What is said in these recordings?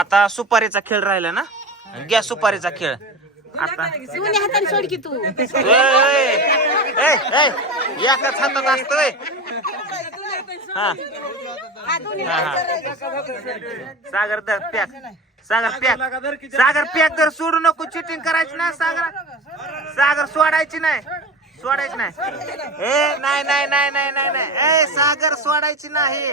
आता सुपारीचा खेळ राहिला ना? घ्या सुपारीचा खेळ. आता दोन्ही हाताने सोड की तू. ए, ए, ए, ए, एकाच हातात असतोय हा हा, दोन्ही हा, हा. सागर धर pack Sagar pack Sagar pack तर सोडू नको चिटिंग करायची ना सागर. सागर सोडायची नाही. सोडायची नाही. ए नाही नाही नाही नाही नाही नाही. ए सागर सोडायची नाही.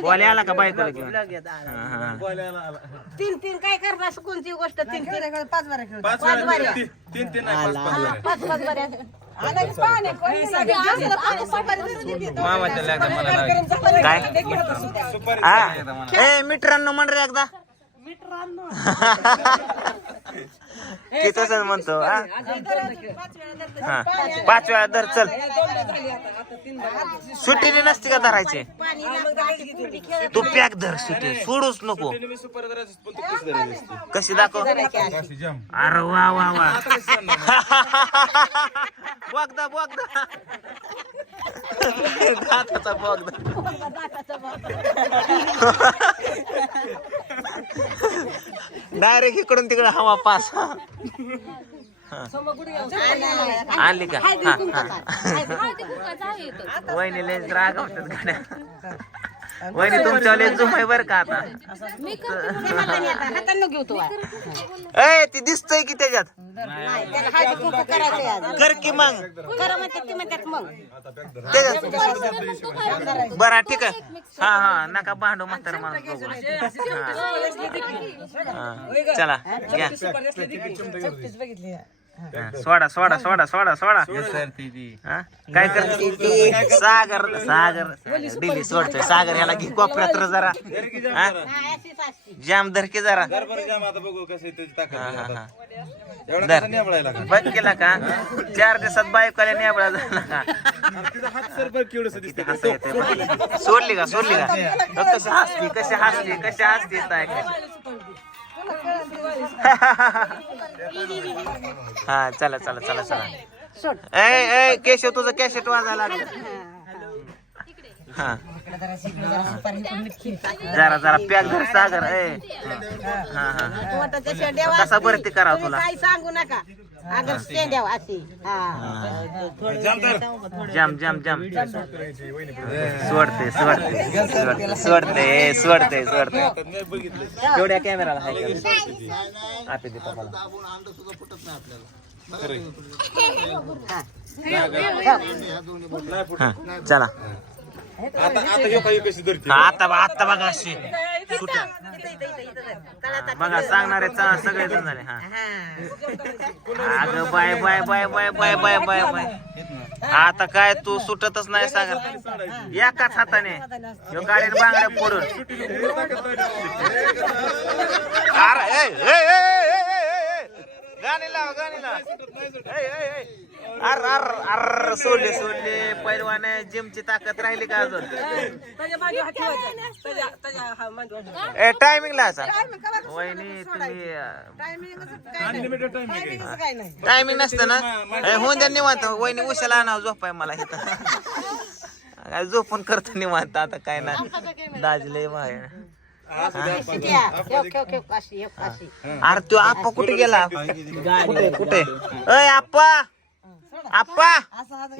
बोले आला का बायकोला घेऊन? हा, हा. तीन तीन काय करणार असं कोणती गोष्ट? तीन तीन पाच बऱ्या खेळून पाच पाच वेळा बऱ्या तीन तीन तीन नाही पाच पाच वेळा. पाच पाच बऱ्या मामाच्या लग्नात मला लावायची. काय? हा. ए मित्रांनो म्हण रे एकदा किती सण म्हणतो पाच वेळा दर चल. सुट्टीने नसते का धरायचे? तू पॅक धर सुटी सोडूच नको. कशी दाखव? अरे वा वा वा. वागदा वागदा दाताचा बोगदा डायरेक्ट इकडून तिकडे हवा पास. आणली का? वहिनी लय रागवतात गाड्या. वहिनी तुमच्या लय जुम आहे बरं का आता? हातानं घेऊ तू. ए ती दिसतय की त्याच्यात? नाही त्याला हळदी कुंकू करायचंय आज. कर की मग. करा म्हणतात ते म्हणतात मग. त्याच्यात. बरं ठीक आहे. हा हा नका भांडू म्हातारा माणूस बघू. हा. हा. चला घ्या. हा, सोडा सोडा सोडा सोडा सोडा हा? काय करते सागर सागर दिली सोडतोय सागर याला घे कोपऱ्यात रे जरा हा? जाम धरके जरा धर बरं जाम, आता बघू कसं आहे त्याची ताकद हा, आहे हा, आता. हा. एवढा धर. कसा नेबळायला का? बघ केला का चार दिवसात बायकोला नेबळा झाला का. हसू बघ. सोडली का सोडली का बघ कशी हसली कशी हसली कशी हसली काय हा चला चला चला चला. ए ए केशव तुझं कॅशेट वाजायला लागलं. हा जरा जरा पॅक धर सागर ए हा हा कसा भरती करावं तुला. सांगू नका. सोडते सोडते एवढ्या चला. आता आता ह्यो काही कशी धरते हा, आता आता बघा अशी. सुट्या. बघा सांगणारे चा- सगळे जण झाले हा. अगं bye bye bye bye bye bye bye bye. आता काय तू सुटतच नाही सागर. एकाच हाताने. ह्यो गाडीने बांगड्या फोडून. अरे. गाणी लाव गाणी लाव ए, ए, ए. अर अर अर सोडले सोडले. पैलवाने जिमची ताकद राहिली का अजून? ए टायमिंग लाचा वहिनी तुम्ही? टायमिंग नसतं ना? होऊन द्या निवांत. वहिनी उशाला आणावं झोपाय मला इथं. काय झोपून करतो निवांत आता काय ना दाजले माय अरे तो आप्पा कुठे गेला कुठे कुठे अय आप्पा आप्पा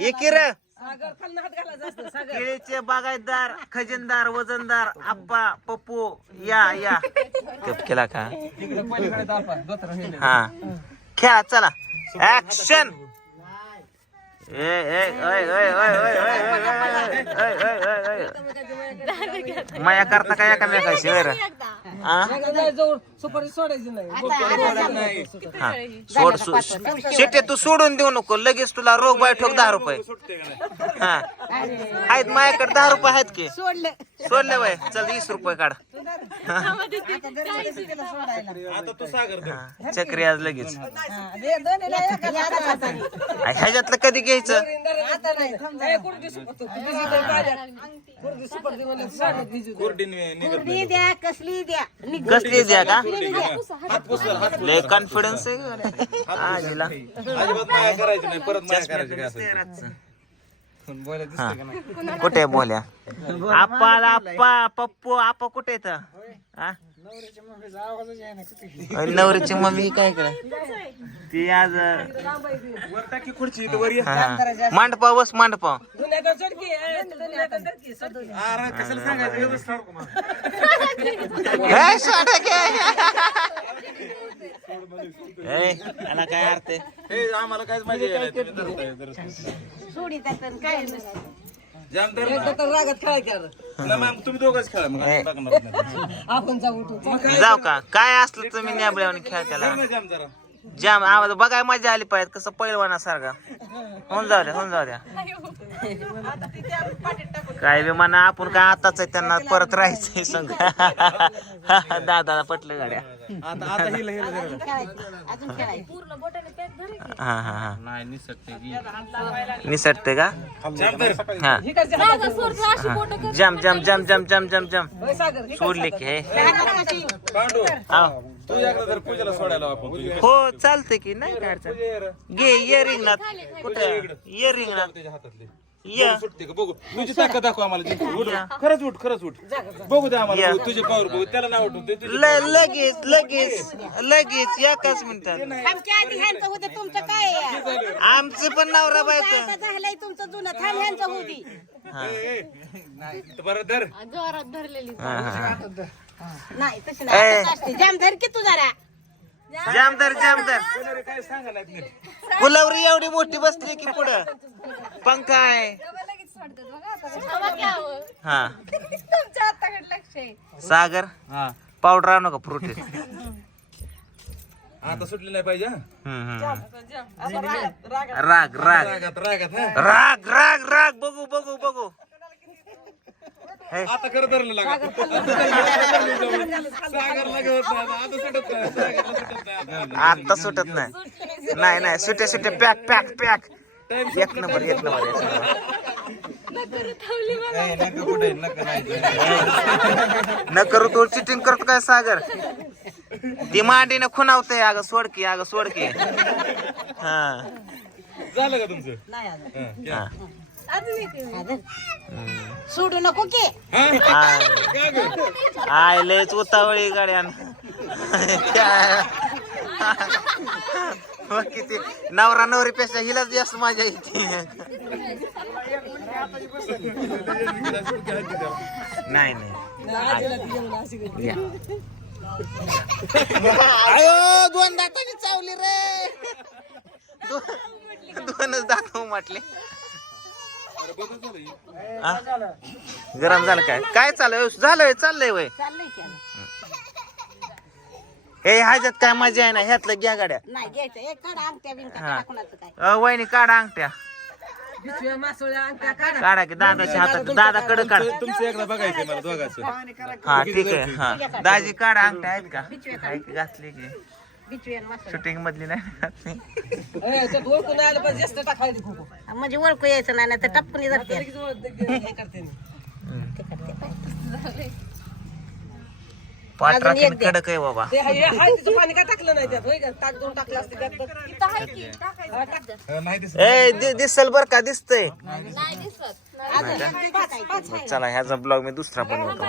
एकी रे केळीचे बागायतदार खजिनदार वजनदार आप्पा पप्पू या या गप केला का हा खेळा चला ऍक्शन ए ए ओय ओय ओय ओय माया करता काय एकामेकाशी बरं हा? जवळ सुपारी सोडायची नाही हा. सोड सोड शेटे तू सोडून देऊ नको लगेच तुला रोग बाय ठोक दहा रुपये हा आहेत माझ्याकडे दहा रुपये आहेत की सोडलं सोडले वय चल वीस रुपये काढ आता तू सागर धर. हा, चक्री आज लगेच ह्याच्यातलं कधी घ्यायचं. कोरडी द्या कसली द्या निघ. कसली द्या का लय कॉन्फिडन्स आहे गड्या. आजीला. अजिबात माया करायची नाही परत माया करायची काय असेल ते. कुठे बोल्या? आप्पा आप्पा पप्पू आप्पा कुठे येत नवरीची मम्मी काय इकडे ती आज वर टाकी खुर्ची इथं वर ये. मांडपा बस मांडपा. हे सोडा याला काय अर्थ आहे? हे आम्हाला काहीच माहिती. सोडी टाकून काय नसतं. जाम धर ना. एकदा तर रागात खेळायचं आता. नाही, मग तुम्ही दोघंच खेळा मग. टाकणार नाही. आपण जाऊ उठू जाऊ का काय असलं तुम्ही न्याबळ्यावर खेळ त्याला ना जाम जरा जाम आवाज बघाय मजा आली पाहिजे कसं पैलवाना सारखा होऊन जाऊ द्या होऊन जाऊ द्या काय बी म्हणा आपण काय आताच आहे त्यांना परत राहायचंय संग दादाला पटलं गाड्या आता आता हिला हिला धरायला. खेळायचं अजून खेळायचं हा हा हा निसटते का. हा. जम जम जम जम जम जम सोडले की हे पांडू. आव. तू एकदा जर पूजेला सोडायला आपण तुझी हो चालते की नाही काय अडचण. घे इयरिंग ना कुठे? इयरिंग ना त्याच्या हातातली. ये. सुटते का? बघू. तुझी ताकद दाखव आम्हाला जिंकू. उठ. खरंच उठ खरंच उठ. बघू दे आम्हाला. या. बघू, तुझे पावर बघू. त्याला नाव उठून तुझे ल- लगेच लगेच लगेच. एकाच मिनिटात. आमच्या आधी ह्यांचं होतं तुमचं काय आहे? आमचं पण नवरा बायको. आता झालंय तुमचं जुनं. थांब ह्यांचं होती हा. ए, ए. तर बरं धर. हा, हा. नाही तशी नाही. ए. असंच असते. जाम धर की तू जरा. जामदार जामदार. कुलावरी एवढी मोठी बसली की पुढं? पंखा आहे. हा. सागर हा. पावडर आणू का फ्रुट आता सुटली नाही पाहिजे हा? राग राग. हा? राग राग राग. बघू बघू बघू. आता खरं धरलं लागा. सागर लागत नाही आता सुटत नाही. सागरला सुटत नाही. आता. सुटत नाही. नाही नाही. सुट्या सुट्या पॅक पॅक पॅक. एक नंबर एक नंबर एक नंबर. ए, नका कुठे नका नाही. न करू तो चिटिंग करतो काय सागर? ती मांडीनं खुणावतंय. अगं सोड की अगं सोड की. हा. झालं का तुमचं? हा. हा. सोडू नको की हा? आय लयच उतावळी गाड्यान किती नवरा नवरीपेक्षा हिलाच जास्त मजा येते नाही नाही या. दोन दाताने चावली रे दो- दोनच दात म्हटले अरे बदल झालं हे. आ? गरम झालं काय? काय चालू झालंय चाललंय वय. चाललंय की आता. हे ह्याच्यात काय मजा आहे ना? ह्यातलं घ्या गाड्या. नाही घ्यायचं. एक काढ अंगठ्या बिंगठ्या हा. कुणाचं काय. अ, वहिनी काढा अंगठ्या. काढा. काढा की दादाच्या हातात दादाकडे काढ. तुमचं एकदा बघायचं मला दोघांचं. हा ठीक आहे. हा. दाजी काढा अंगठ्या आहेत का? घातली की. शूटिंग मधली नाही म्हणजे ओळखू यायचं नाही तर टपकून जाते. कडक आहे बाबा. पाणी काय टाकलं नाही त्यात? ताक दोन टाकलं असते दिसल बर का दिसतंय. चला ह्याचा ब्लॉग मी दुसरा बनवतो.